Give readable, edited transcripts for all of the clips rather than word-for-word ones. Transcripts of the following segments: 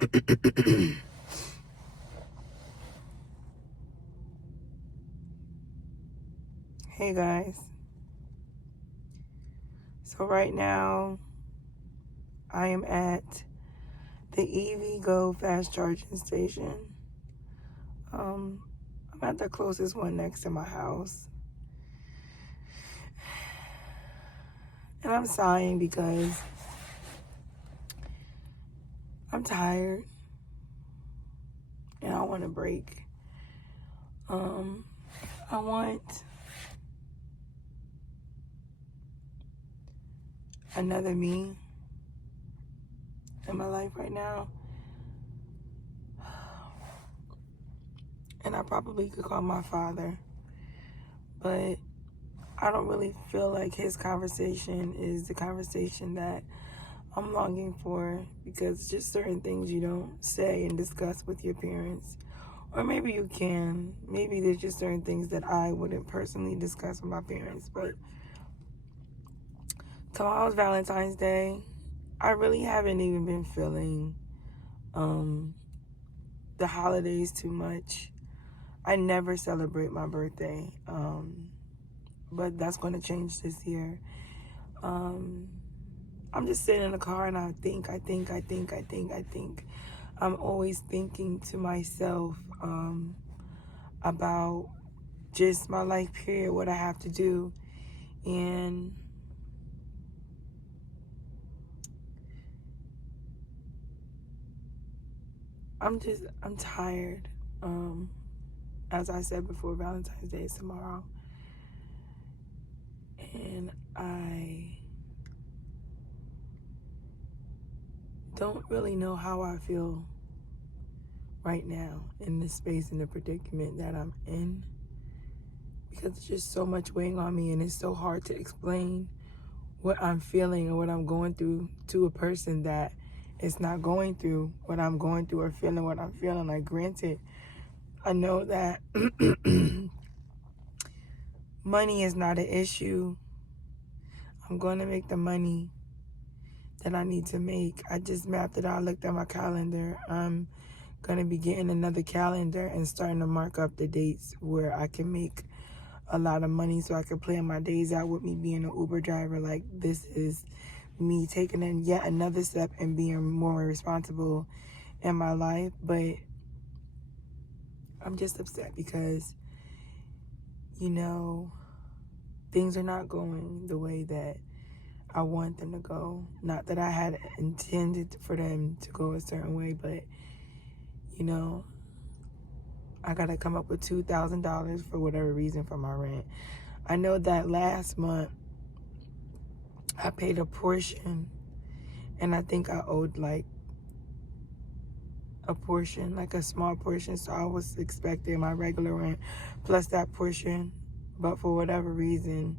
Hey guys. So right now I am at the EVgo fast charging station. I'm at the closest one next to my house. And I'm sighing because I'm tired and I want a break. I want another me in my life right now. And I probably could call my father, but I don't really feel like his conversation is the conversation that I'm longing for, because just certain things you don't say and discuss with your parents. Or maybe you can. Maybe there's just certain things that I wouldn't personally discuss with my parents. But tomorrow's Valentine's Day. I really haven't even been feeling the holidays too much. I never celebrate my birthday. But that's going to change this year. I'm just sitting in the car and I think. I'm always thinking to myself about just my life period, what I have to do. And I'm tired. As I said before, Valentine's Day is tomorrow. And I don't really know how I feel right now in this space, in the predicament that I'm in, because it's just so much weighing on me and it's so hard to explain what I'm feeling or what I'm going through to a person that is not going through what I'm going through or feeling what I'm feeling. Like, granted, I know that money is not an issue. I'm going to make the money that I need to make. I just mapped it out, looked at my calendar. I'm going to be getting another calendar and starting to mark up the dates where I can make a lot of money so I can plan my days out with me being an Uber driver. Like, this is me taking in yet another step and being more responsible in my life. But I'm just upset because, things are not going the way that I want them to go. Not that I had intended for them to go a certain way, but, I got to come up with $2,000 for whatever reason for my rent. I know that last month I paid a portion, and I think I owed like a portion, like a small portion. So I was expecting my regular rent plus that portion. But for whatever reason,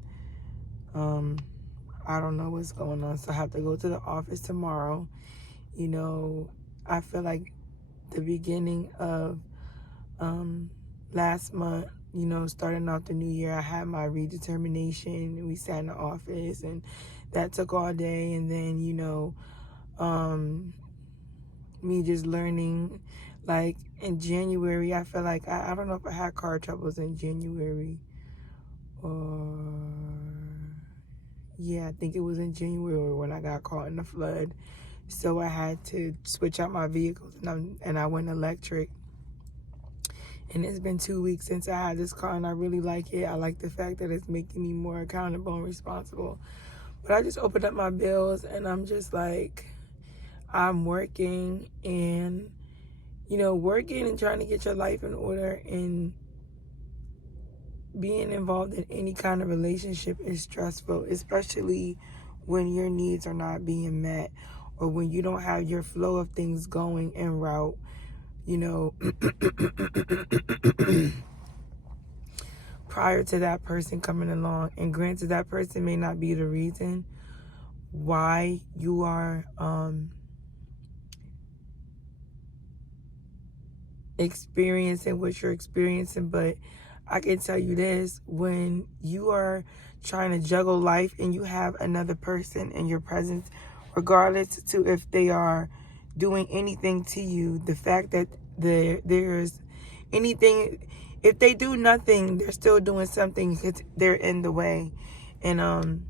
I don't know what's going on. So I have to go to the office tomorrow. I feel like the beginning of last month, starting off the new year, I had my redetermination. We sat in the office and that took all day. And then, me just learning, like in January, I feel like, I don't know if I had car troubles in January or, yeah, I think it was in January when I got caught in the flood. So I had to switch out my vehicles and I went electric. And it's been 2 weeks since I had this car and I really like it. I like the fact that it's making me more accountable and responsible. But I just opened up my bills and I'm just like, I'm working and, working and trying to get your life in order and being involved in any kind of relationship is stressful, especially when your needs are not being met or when you don't have your flow of things going en route. Prior to that person coming along. And granted, that person may not be the reason why you are experiencing what you're experiencing, but I can tell you this: when you are trying to juggle life and you have another person in your presence, regardless to if they are doing anything to you. The fact that there's anything, if they do nothing, they're still doing something because they're in the way. And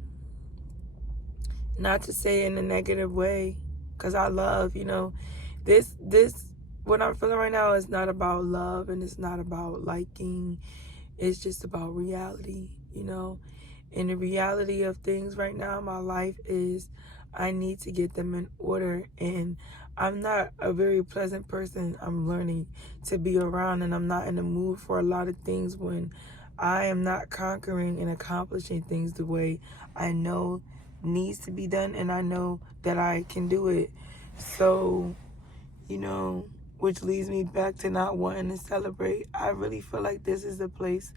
not to say in a negative way, because I love, this what I'm feeling right now is not about love, and it's not about liking. It's just about reality, And the reality of things right now in my life is I need to get them in order. And I'm not a very pleasant person. I'm learning to be around, and I'm not in the mood for a lot of things when I am not conquering and accomplishing things the way I know needs to be done, and I know that I can do it. So, which leads me back to not wanting to celebrate. I really feel like this is a place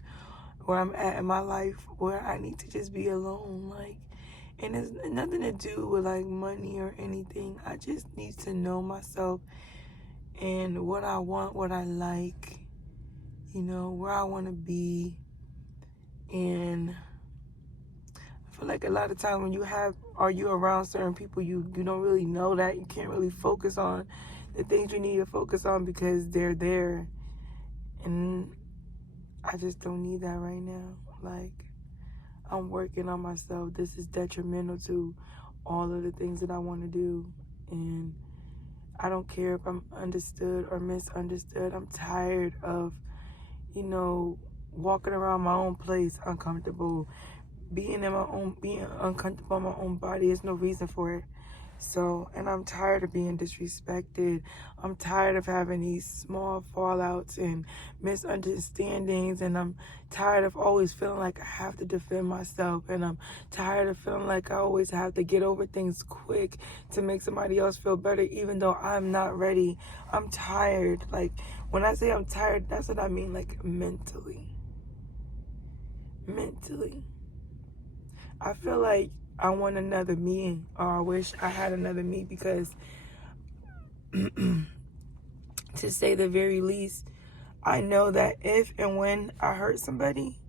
where I'm at in my life where I need to just be alone. And it's nothing to do with money or anything. I just need to know myself and what I want, what I like, where I want to be. And I feel like a lot of times when you around certain people, you don't really know that. You can't really focus on the things you need to focus on because they're there. And I just don't need that right now. I'm working on myself. This is detrimental to all of the things that I want to do. And I don't care if I'm understood or misunderstood. I'm tired of, walking around my own place uncomfortable. Being uncomfortable in my own body is no reason for it. So, and I'm tired of being disrespected. I'm tired of having these small fallouts and misunderstandings, and I'm tired of always feeling like I have to defend myself, and I'm tired of feeling like I always have to get over things quick to make somebody else feel better, even though I'm not ready. I'm tired. When I say I'm tired, that's what I mean, mentally. I feel like I want another me, or I wish I had another me, because to say the very least, I know that if and when I hurt somebody,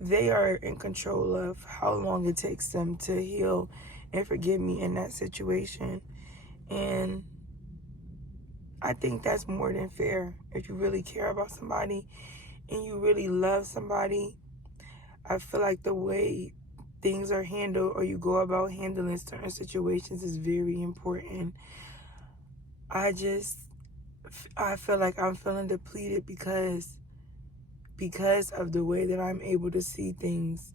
they are in control of how long it takes them to heal and forgive me in that situation. And I think that's more than fair. If you really care about somebody and you really love somebody, I feel like the way things are handled, or you go about handling certain situations, is very important. I feel like I'm feeling depleted because of the way that I'm able to see things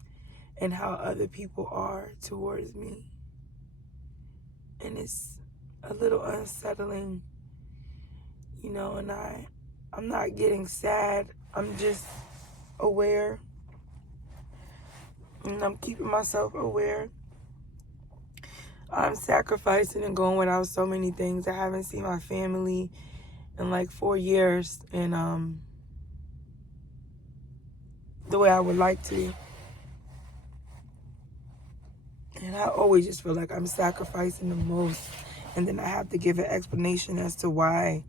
and how other people are towards me. And it's a little unsettling, and I'm not getting sad. I'm just aware, and I'm keeping myself aware. I'm sacrificing and going without so many things. I haven't seen my family in 4 years, and the way I would like to. And I always just feel like I'm sacrificing the most, and then I have to give an explanation as to why.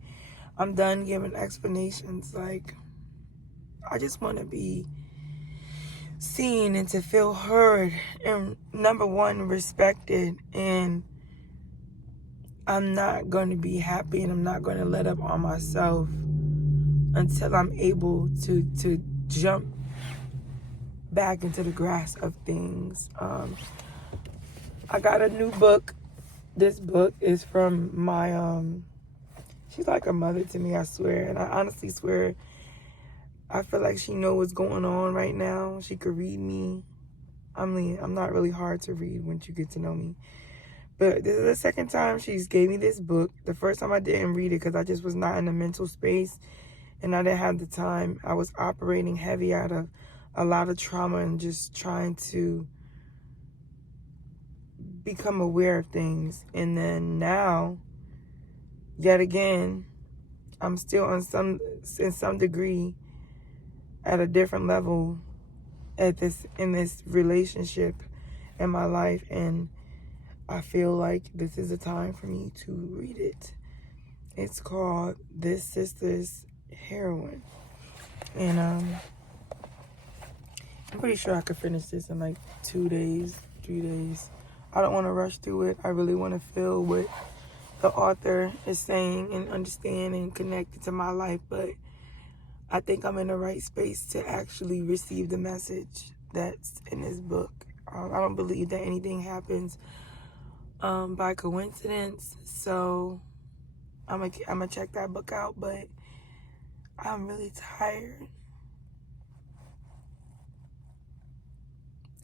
I'm done giving explanations. I just want to be seen and to feel heard, and number one, respected. And I'm not going to be happy, and I'm not going to let up on myself until I'm able to jump back into the grasp of things. I got a new book. This book is from my she's like a mother to me, I swear. And I honestly swear, I feel like she knows what's going on right now. She could read me. I'm not really hard to read once you get to know me. But this is the second time she's gave me this book. The first time I didn't read it because I just was not in the mental space, and I didn't have the time. I was operating heavy out of a lot of trauma and just trying to become aware of things. And then now, yet again, I'm still in some degree at a different level in this relationship in my life, and I feel like this is a time for me to read it. It's called This Sister's Heroine, and I'm pretty sure I could finish this in 2 days, 3 days. I don't want to rush through it. I really want to feel what the author is saying and understand and connected to my life, but I think I'm in the right space to actually receive the message that's in this book. I don't believe that anything happens by coincidence, so I'm gonna check that book out, but I'm really tired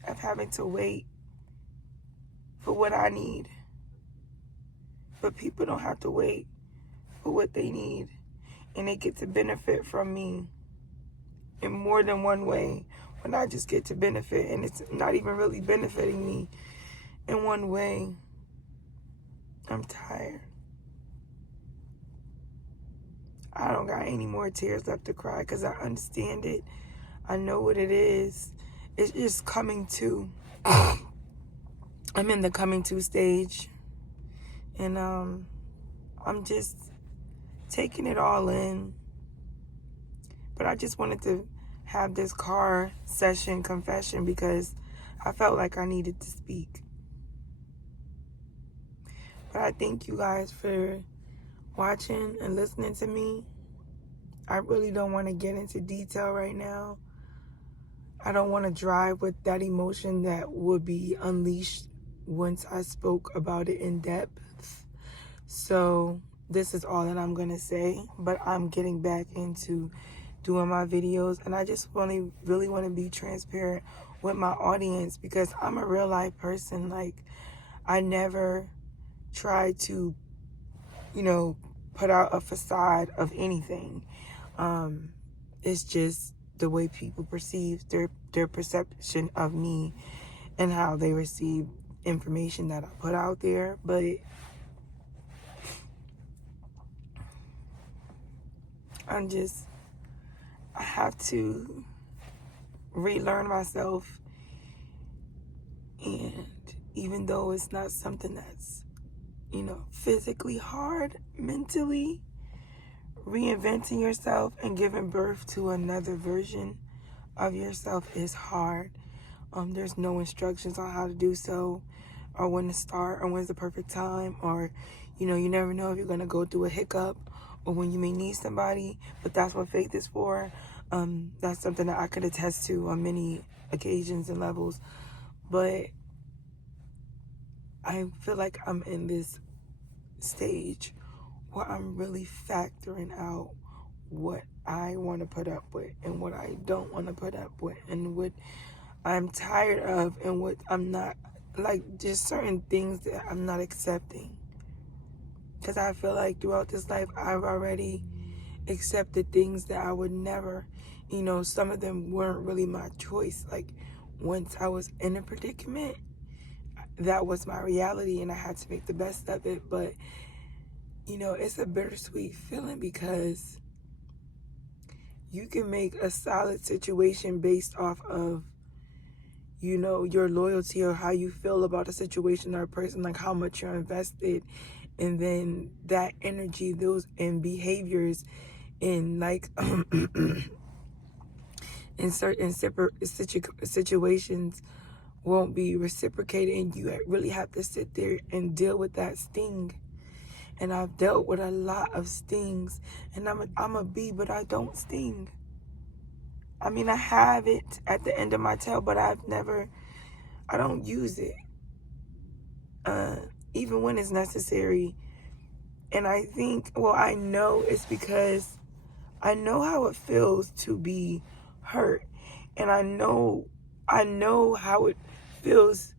of having to wait for what I need. But people don't have to wait for what they need, and they get to benefit from me in more than one way when I just get to benefit, and it's not even really benefiting me in one way. I'm tired. I don't got any more tears left to cry because I understand it. I know what it is. It's just coming to. I'm in the coming to stage, and I'm just taking it all in. But I just wanted to have this car session confession because I felt like I needed to speak. But I thank you guys for watching and listening to me. I really don't want to get into detail right now. I don't want to drive with that emotion that would be unleashed once I spoke about it in depth. So this is all that I'm going to say, but I'm getting back into doing my videos, and I just really want to be transparent with my audience because I'm a real life person. Like, I never try to, put out a facade of anything. It's just the way people perceive their perception of me and how they receive information that I put out there. But I have to relearn myself, and even though it's not something that's, physically hard, mentally, reinventing yourself and giving birth to another version of yourself is hard. There's no instructions on how to do so, or when to start, or when's the perfect time, or, you never know if you're going to go through a hiccup, or when you may need somebody, but that's what faith is for. That's something that I could attest to on many occasions and levels, but I feel like I'm in this stage where I'm really factoring out what I want to put up with and what I don't want to put up with, and what I'm tired of and what I'm not, like, just certain things that I'm not accepting. Because I feel like throughout this life, I've already accepted things that I would never, some of them weren't really my choice. Like, once I was in a predicament, that was my reality and I had to make the best of it. But, it's a bittersweet feeling because you can make a solid situation based off of, your loyalty or how you feel about a situation or a person, like how much you're invested. And then that energy, those and behaviors in like in certain situations won't be reciprocated, and you really have to sit there and deal with that sting. And I've dealt with a lot of stings, and I'm a bee, but I don't sting. I mean, I have it at the end of my tail, but I don't use it, even when it's necessary. And I think, I know it's because I know how it feels to be hurt, and I know how it feels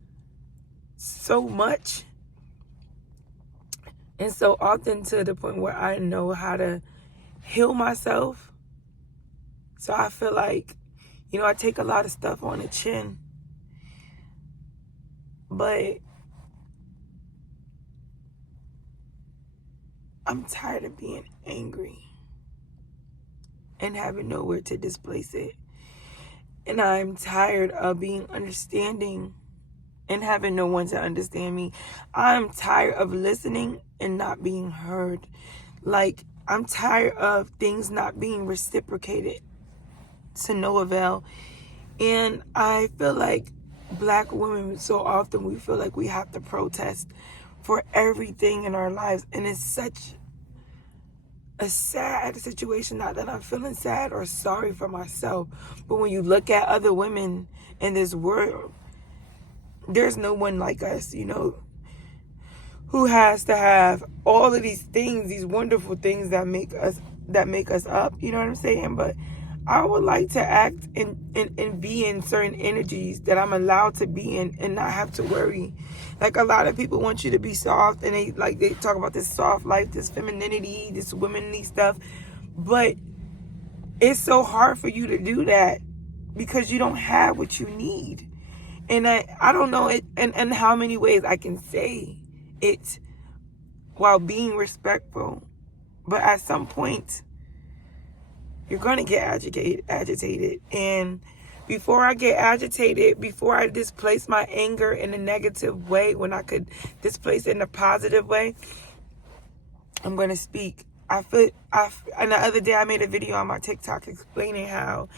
so much and so often, to the point where I know how to heal myself. So I feel like, I take a lot of stuff on the chin, but I'm tired of being angry and having nowhere to displace it. And I'm tired of being understanding and having no one to understand me. I'm tired of listening and not being heard. Like, I'm tired of things not being reciprocated to no avail. And I feel like Black women, so often we feel like we have to protest for everything in our lives. And it's such a sad situation. Not that I'm feeling sad or sorry for myself, but when you look at other women in this world, there's no one like us, you know, who has to have all of these things, these wonderful things that make us up, you know what I'm saying? But I would like to act and be in certain energies that I'm allowed to be in and not have to worry. Like, a lot of people want you to be soft, and they talk about this soft life, this femininity, this womanly stuff. But it's so hard for you to do that because you don't have what you need. And I don't know it and how many ways I can say it while being respectful. But at some point, you're going to get agitated. And before I get agitated, before I displace my anger in a negative way, when I could displace it in a positive way, I'm going to speak. And the other day I made a video on my TikTok explaining how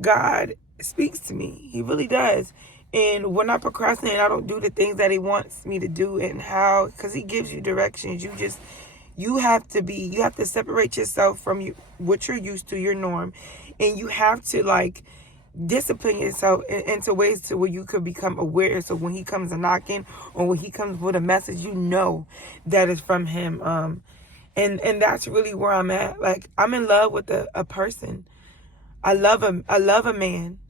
God speaks to me. He really does. And when I procrastinate, I don't do the things that he wants me to do, and how, because he gives you directions. You have to separate yourself from what you're used to, your norm. And you have to, like, discipline yourself into ways to where you could become aware. So when he comes a knocking, or when he comes with a message, you know that is from him. And that's really where I'm at. Like, I'm in love with a person. I love a man.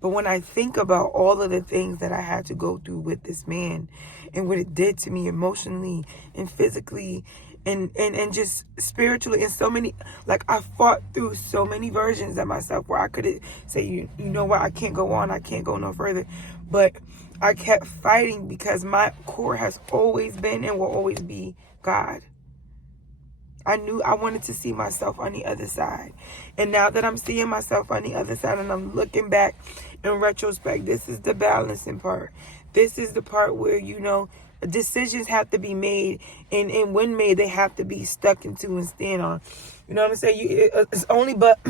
But when I think about all of the things that I had to go through with this man, and what it did to me emotionally and physically and just spiritually, and so many, like, I fought through so many versions of myself where I could say, you know what, I can't go on, I can't go no further. But I kept fighting because my core has always been and will always be God. I knew I wanted to see myself on the other side. And now that I'm seeing myself on the other side and I'm looking back in retrospect, this is the balancing part. This is the part where, you know, decisions have to be made. And when made, they have to be stuck into and stand on. You know what I'm saying? It's only but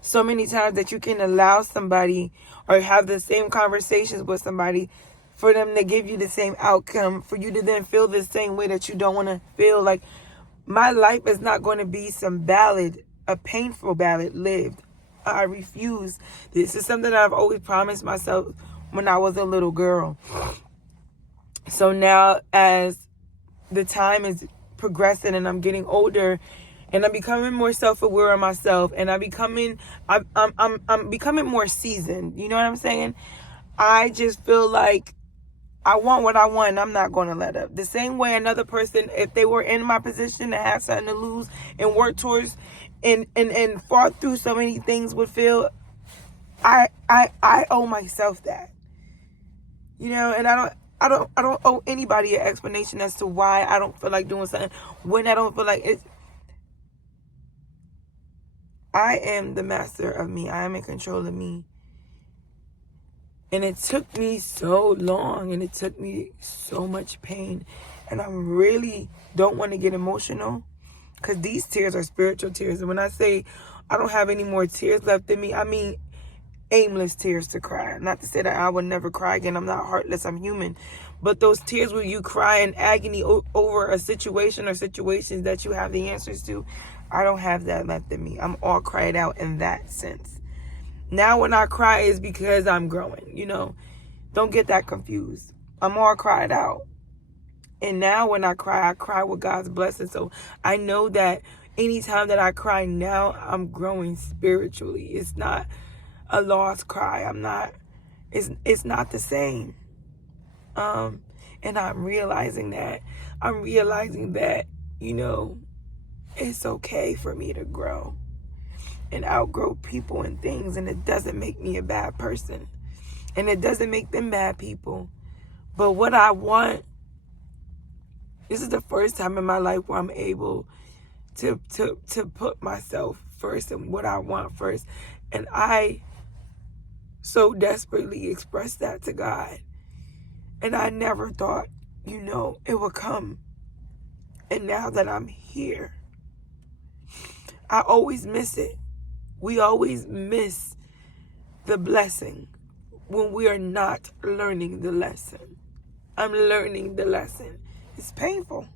so many times that you can allow somebody or have the same conversations with somebody for them to give you the same outcome, for you to then feel the same way that you don't want to feel. Like, my life is not going to be some ballad, a painful ballad lived. I refuse. This is something that I've always promised myself when I was a little girl. So now, as the time is progressing and I'm getting older, and I'm becoming more self-aware of myself, and I'm becoming more seasoned. You know what I'm saying? I just feel like I want what I want, and I'm not going to let up. The same way another person, if they were in my position to have something to lose and work towards and fought through so many things, would feel, I owe myself that. You know, and I don't owe anybody an explanation as to why I don't feel like doing something, when I don't feel like it. I am the master of me. I am in control of me. And it took me so long, and it took me so much pain. And I really don't want to get emotional, because these tears are spiritual tears. And when I say I don't have any more tears left in me, I mean aimless tears to cry. Not to say that I will never cry again. I'm not heartless. I'm human. But those tears where you cry in agony over a situation or situations that you have the answers to, I don't have that left in me. I'm all cried out in that sense. Now when I cry is because I'm growing, you know. Don't get that confused. I'm all cried out. And now when I cry with God's blessing. So I know that anytime that I cry now, I'm growing spiritually. It's not a lost cry. It's not the same. And I'm realizing that. You know, it's okay for me to grow and outgrow people and things, and it doesn't make me a bad person, and it doesn't make them bad people. But what I want, this is the first time in my life where I'm able to put myself first and what I want first, and I so desperately expressed that to God. And I never thought, you know, it would come. And now that I'm here, I always miss it. We always miss the blessing when we are not learning the lesson. I'm learning the lesson. It's painful,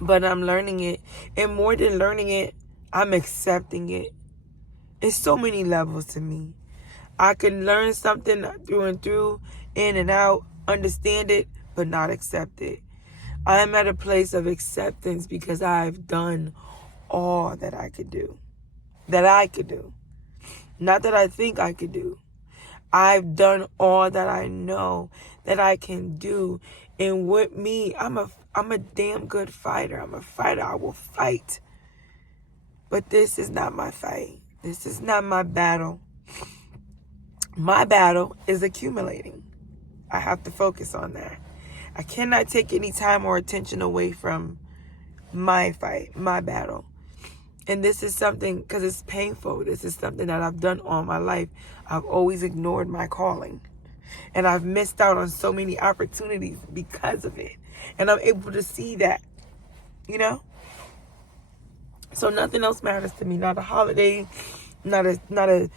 but I'm learning it. And more than learning it, I'm accepting it. It's so many levels to me. I can learn something through and through, in and out, understand it, but not accept it. I am at a place of acceptance because I've done all that I could do. That I could do. Not that I think I could do. I've done all that I know that I can do. And with me, I'm a damn good fighter. I'm a fighter. I will fight. But this is not my fight. This is not my battle. My battle is accumulating. I have to focus on that. I cannot take any time or attention away from my fight, my battle. And this is something, because it's painful, this is something that I've done all my life. I've always ignored my calling. And I've missed out on so many opportunities because of it. And I'm able to see that, you know? So nothing else matters to me. Not a holiday, not a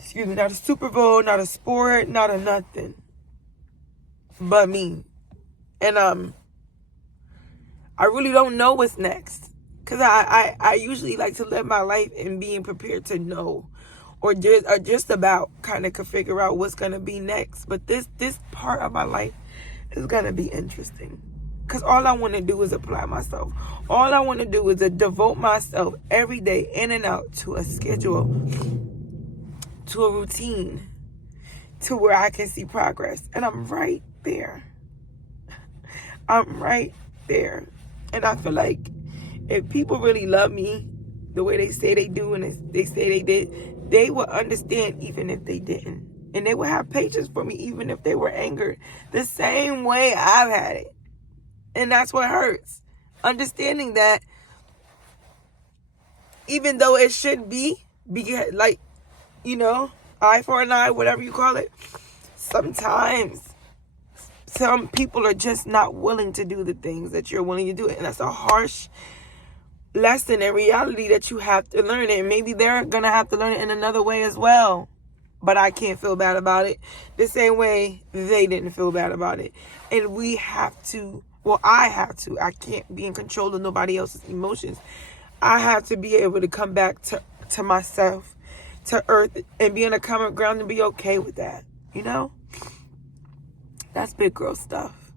Super Bowl, not a sport, not a nothing. But me. And I really don't know what's next. Because I usually like to live my life in being prepared to know. Or just about kind of figure out what's going to be next. But this part of my life is going to be interesting. Because all I want to do is apply myself. All I want to do is to devote myself every day in and out to a schedule, to a routine, to where I can see progress. And I'm right there. I'm right there. And I feel like if people really love me the way they say they do and they say they did, they would understand even if they didn't. And they would have patience for me even if they were angered. The same way I've had it. And that's what hurts. Understanding that even though it should be like, you know, eye for an eye, whatever you call it, sometimes some people are just not willing to do the things that you're willing to do. And that's a harsh lesson and reality that you have to learn. And maybe they're going to have to learn it in another way as well. But I can't feel bad about it the same way they didn't feel bad about it. And we have to, well, I have to. I can't be in control of nobody else's emotions. I have to be able to come back to myself, to earth, and be on a common ground and be okay with that. You know? That's big girl stuff.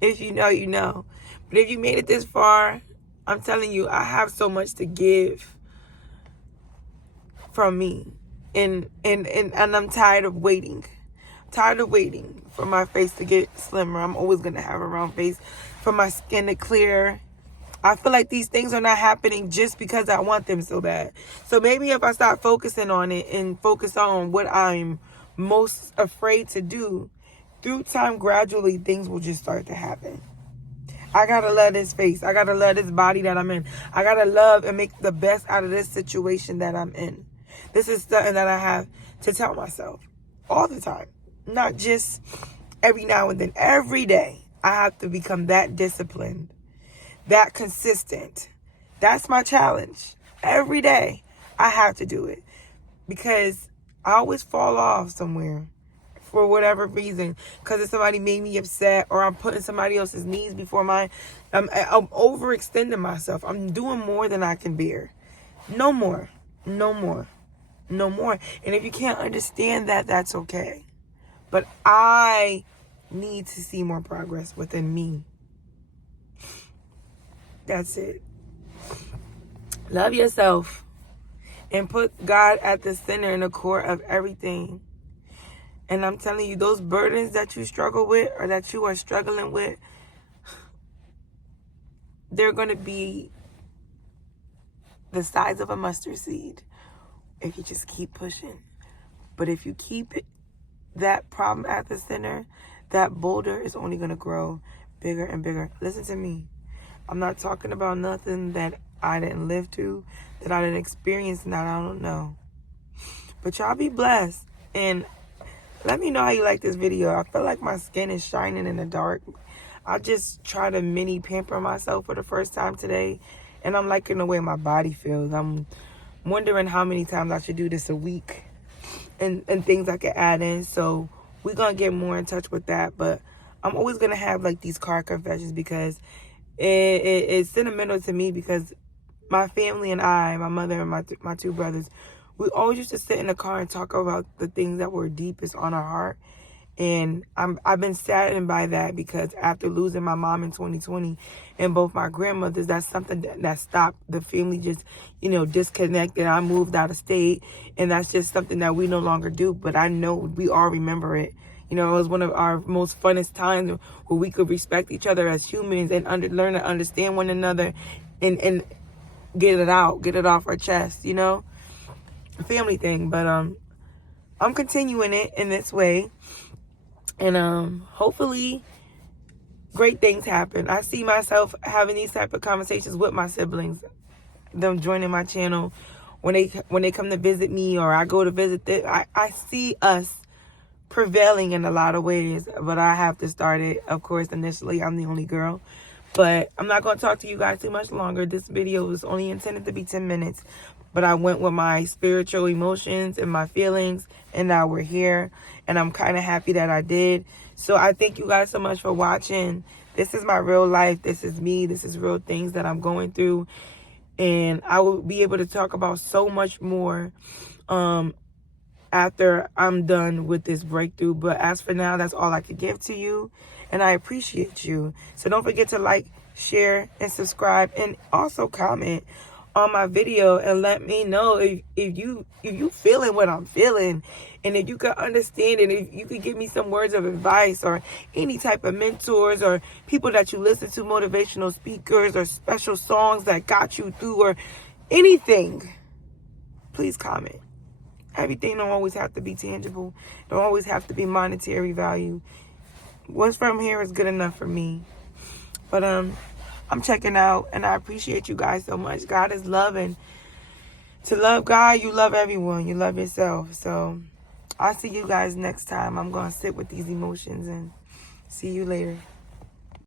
If you know, you know. But if you made it this far, I'm telling you, I have so much to give from me. And I'm tired of waiting. Tired of waiting for my face to get slimmer. I'm always going to have a round face. For my skin to clear. I feel like these things are not happening just because I want them so bad. So maybe if I start focusing on it and focus on what I'm most afraid to do, through time, gradually, things will just start to happen. I got to love this face. I got to love this body that I'm in. I got to love and make the best out of this situation that I'm in. This is something that I have to tell myself all the time. Not just every now and then. Every day, I have to become that disciplined, that consistent. That's my challenge. Every day, I have to do it. Because I always fall off somewhere. For whatever reason, because somebody made me upset, or I'm putting somebody else's needs before mine. I'm overextending myself. I'm doing more than I can bear. No more. No more. No more. And if you can't understand that, that's okay. But I need to see more progress within me. That's it. Love yourself. And put God at the center and the core of everything. And I'm telling you, those burdens that you struggle with or that you are struggling with, they're going to be the size of a mustard seed if you just keep pushing. But if you keep that problem at the center, that boulder is only going to grow bigger and bigger. Listen to me. I'm not talking about nothing that I didn't live through, that I didn't experience, and that I don't know. But y'all be blessed. And let me know how you like this video. I feel like my skin is shining in the dark. I just try to mini pamper myself for the first time today. And I'm liking the way my body feels. I'm wondering how many times I should do this a week. And things I could add in. So we're going to get more in touch with that. But I'm always going to have like these car confessions because it's sentimental to me, because my family and I, my mother and my two brothers, we always used to sit in the car and talk about the things that were deepest on our heart. And I've been saddened by that, because after losing my mom in 2020 and both my grandmothers, that's something that stopped. The family just, disconnected. I moved out of state, and that's just something that we no longer do. But I know we all remember it. It was one of our most funnest times where we could respect each other as humans and learn to understand one another and get it out, get it off our chest, family thing. But I'm continuing it in this way. And hopefully great things happen. I see myself having these type of conversations with my siblings, them joining my channel when they come to visit me, or I go to visit them. I see us prevailing in a lot of ways, but I have to start it. Of course, initially I'm the only girl, but I'm not going to talk to you guys too much longer. This video was only intended to be 10 minutes, but I went with my spiritual emotions and my feelings, and now we're here, and I'm kind of happy that I did. So I thank you guys so much for watching. This is my real life. This is me. This is real things that I'm going through, and I will be able to talk about so much more after I'm done with this breakthrough. But as for now, that's all I could give to you, and I appreciate you. So don't forget to like, share, and subscribe, and also comment on my video and let me know if you feeling what I'm feeling, and if you can understand it, if you could give me some words of advice, or any type of mentors or people that you listen to, motivational speakers, or special songs that got you through, or anything. Please comment. Everything don't always have to be tangible. Don't always have to be monetary value. What's from here is good enough for me. But I'm checking out, and I appreciate you guys so much. God is love, and to love God, you love everyone. You love yourself. So I'll see you guys next time. I'm going to sit with these emotions, and see you later.